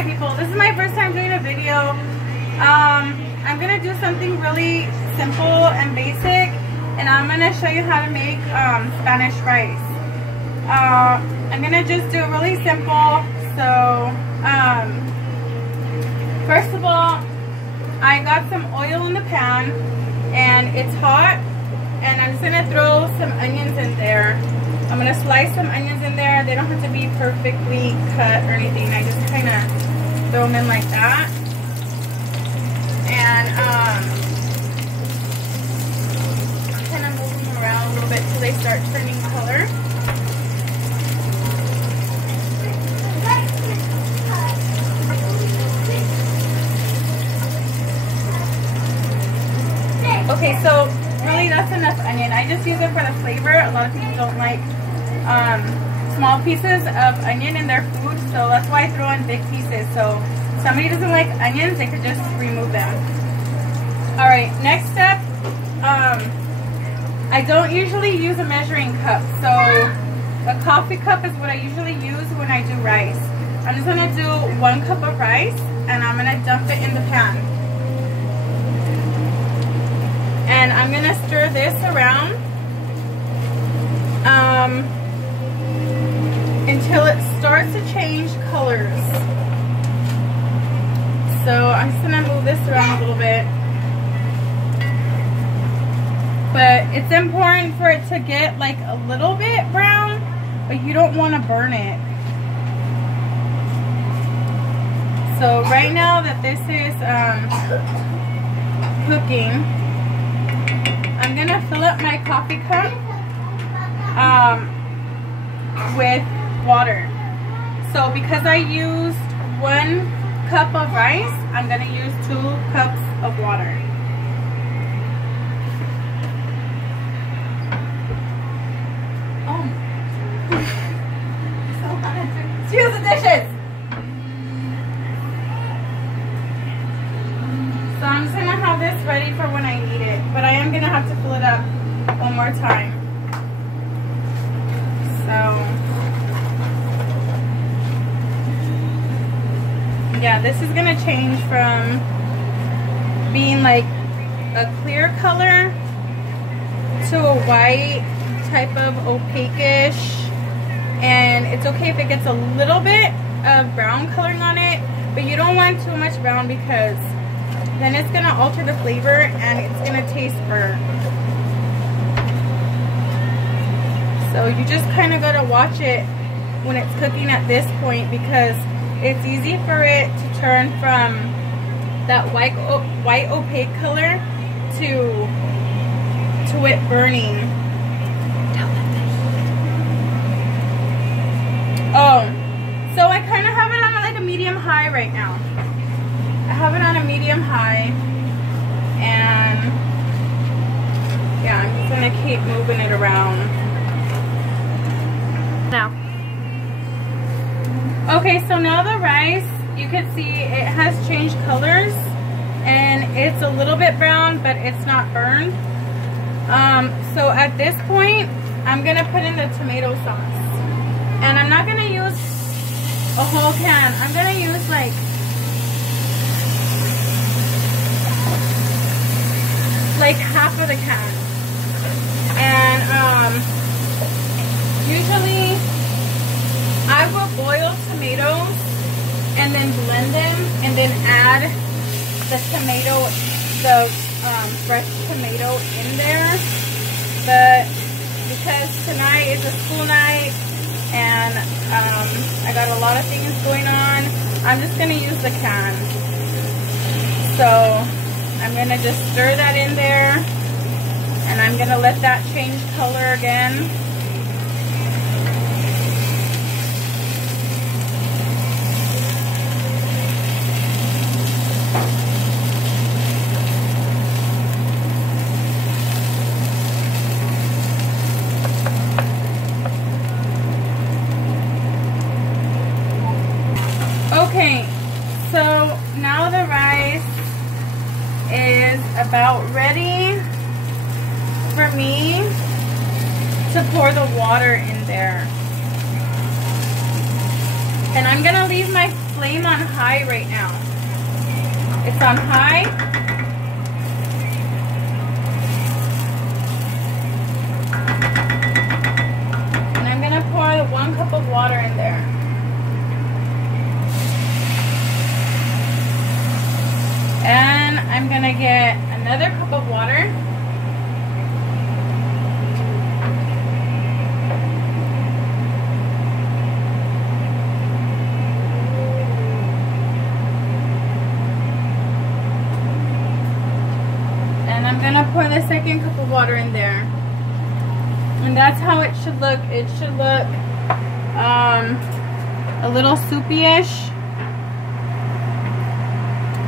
Hi people, this is my first time doing a video. I'm gonna do something really simple and basic, and I'm gonna show you how to make Spanish rice. I'm gonna just do it really simple. So first of all, I got some oil in the pan and it's hot, and I'm just gonna throw some onions in there. I'm gonna slice some onions in there. They don't have to be perfectly cut or anything. I just kind of throw them in like that. And kind of move them around a little bit till they start turning color. Okay, so really that's enough onion. I just use it for the flavor. A lot of people don't like small pieces of onion in their food, so that's why I throw in big pieces. So if somebody doesn't like onions, they could just remove them. Alright, next step, I don't usually use a measuring cup, so a coffee cup is what I usually use when I do rice. I'm just going to do 1 cup of rice, and I'm going to dump it in the pan. And I'm going to stir this around until it starts to change colors. So I'm just going to move this around a little bit. But it's important for it to get like a little bit brown, but you don't want to burn it. So right now that this is cooking, I'm going to fill up my coffee cup with water. So because I used 1 cup of rice, I'm going to use 2 cups of water. Oh. Excuse the dishes. So I'm just going to have this ready for when I need it, but I am going to have to fill it up 1 more time. So, yeah, this is going to change from being like a clear color to a white type of opaque-ish, and it's okay if it gets a little bit of brown coloring on it, but you don't want too much brown because then it's going to alter the flavor and it's going to taste burnt. So you just kind of got to watch it when it's cooking at this point, because it's easy for it to turn from that white opaque color to it burning. Oh, so I kind of have it on like a medium high right now. I have it on a medium high, and yeah, I'm just gonna keep moving it around. Now, okay, so now the rice, you can see it has changed colors, and it's a little bit brown, but it's not burned. So at this point, I'm gonna put in the tomato sauce, and I'm not gonna use a whole can. I'm gonna use like half of the can. And usually I will boil tomatoes and then blend them and then add the fresh tomato in there. But because tonight is a school night and I got a lot of things going on, I'm just gonna use the can. So I'm going to just stir that in there, and I'm going to let that change color again. Okay, so now the rice is about ready for me to pour the water in there. And I'm gonna leave my flame on high right now. It's on high. And I'm gonna pour 1 cup of water in there. And I'm gonna get another cup of water. And I'm gonna pour the second cup of water in there. And that's how it should look. It should look a little soupy-ish.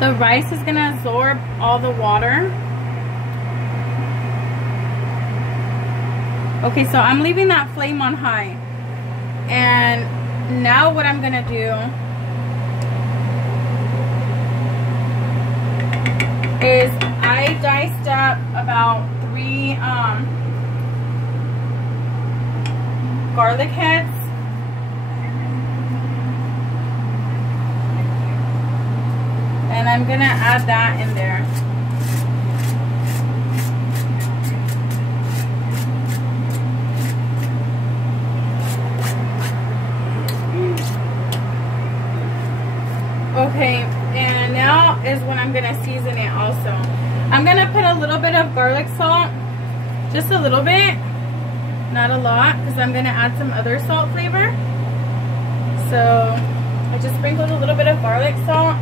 The rice is gonna absorb all the water. Okay, so I'm leaving that flame on high. And now what I'm gonna do is I diced up about 3 garlic heads. And I'm gonna add that in there. Okay, and now is when I'm gonna season it also. I'm gonna put a little bit of garlic salt, just a little bit, not a lot, because I'm gonna add some other salt flavor. So I just sprinkled a little bit of garlic salt.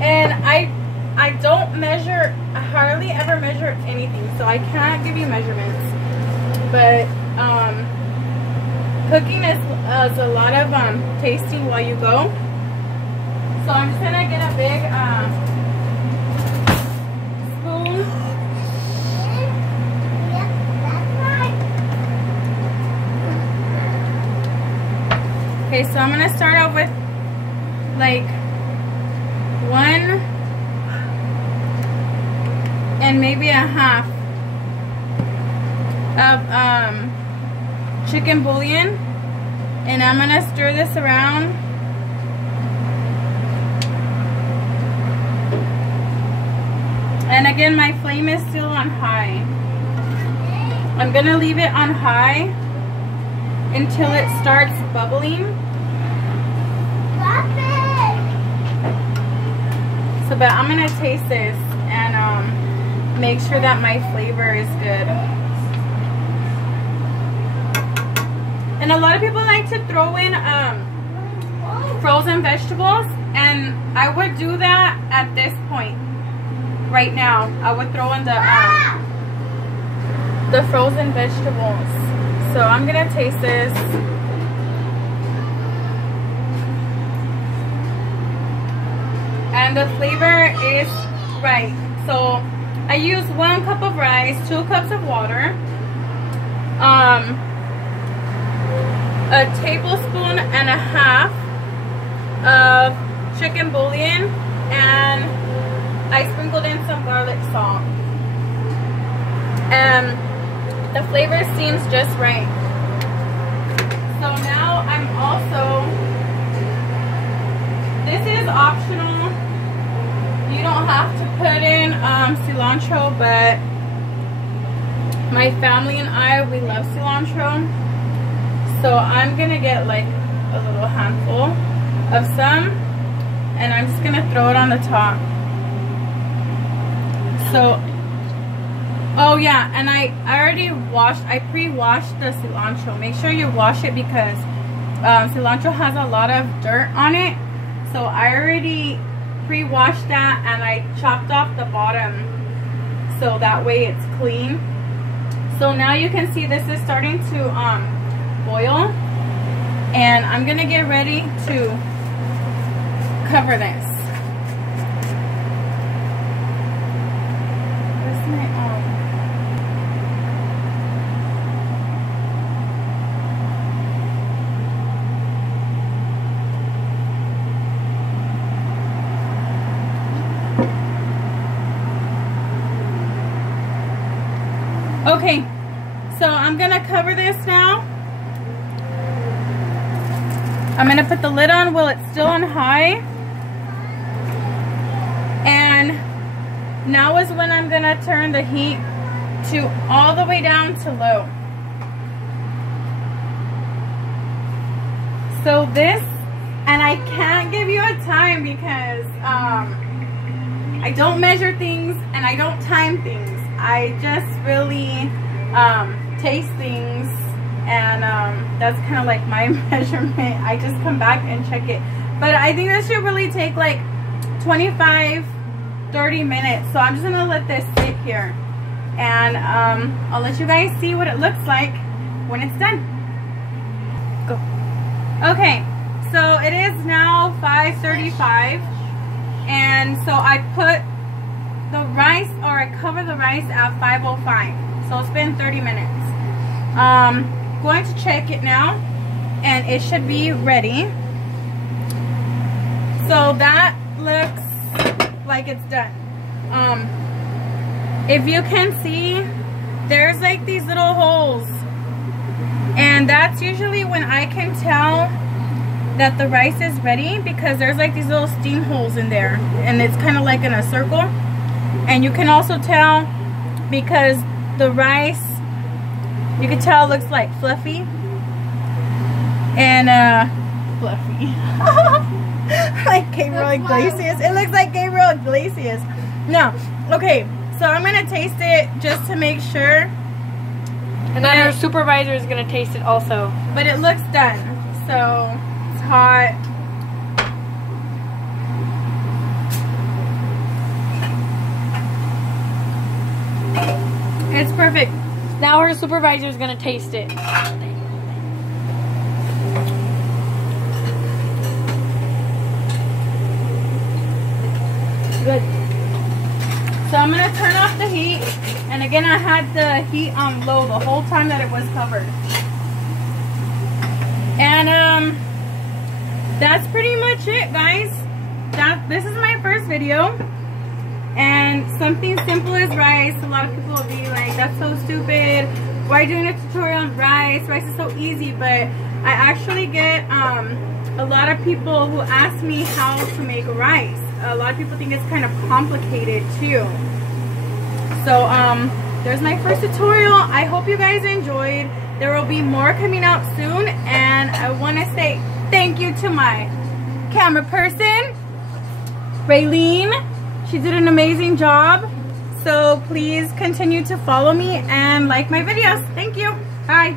And I don't measure, I hardly ever measure anything, so I can't give you measurements. But cooking is a lot of tasting while you go. So I'm just gonna get a big spoon. Okay, so I'm gonna start off with like 1 and maybe a half of chicken bouillon, and I'm gonna stir this around. And again, my flame is still on high. I'm gonna leave it on high until it starts bubbling. So, but I'm gonna taste this and make sure that my flavor is good. And a lot of people like to throw in frozen vegetables, and I would do that at this point. Right now, I would throw in the frozen vegetables. So I'm gonna taste this. And the flavor is right. So I use 1 cup of rice, 2 cups of water, a tablespoon and a half of chicken bouillon, and I sprinkled in some garlic salt. And the flavor seems just right. So now I'm also, this is optional. You don't have to put in cilantro, but my family and I, we love cilantro. So I'm gonna get like a little handful of some, and I'm just gonna throw it on the top. So, oh yeah, and I already washed, I pre-washed the cilantro. Make sure you wash it because cilantro has a lot of dirt on it. So I already pre-washed that, and I chopped off the bottom so that way it's clean. So now you can see this is starting to boil, and I'm gonna get ready to cover this. Where's my Okay, so I'm gonna cover this now. I'm gonna put the lid on while it's still on high. Now is when I'm gonna turn the heat to all the way down to low. So this, and I can't give you a time because I don't measure things and I don't time things. I just really taste things, and that's kind of like my measurement. I just come back and check it. But I think this should really take like 25-30 minutes. So I'm just gonna let this sit here, and I'll let you guys see what it looks like when it's done. Go. Okay, so it is now 5:35, and so I put the rice, or I cover the rice at 5:05. So it's been 30 minutes. Going to check it now, and it should be ready. So that looks like it's done. If you can see, there's like these little holes, and that's usually when I can tell that the rice is ready, because there's like these little steam holes in there, and it's kind of like in a circle. And you can also tell because the rice, you can tell, looks like fluffy and fluffy. Like Gabriel Iglesias. It looks like Gabriel Iglesias. No. Okay, so I'm gonna taste it just to make sure. And then our supervisor is gonna taste it also. But it looks done. So it's hot. It's perfect. Now her supervisor is gonna taste it. Good. So I'm gonna turn off the heat, and again I had the heat on low the whole time that it was covered. And that's pretty much it, guys. This is my first video, and something simple as rice. A lot of people will be like, that's so stupid, why are you doing a tutorial on rice? Rice is so easy. But I actually get a lot of people who ask me how to make rice. A lot of people think it's kind of complicated too. So there's my first tutorial. I hope you guys enjoyed. There will be more coming out soon, and I want to say thank you to my camera person, Raylene. She did an amazing job. So please continue to follow me and like my videos. Thank you. Bye.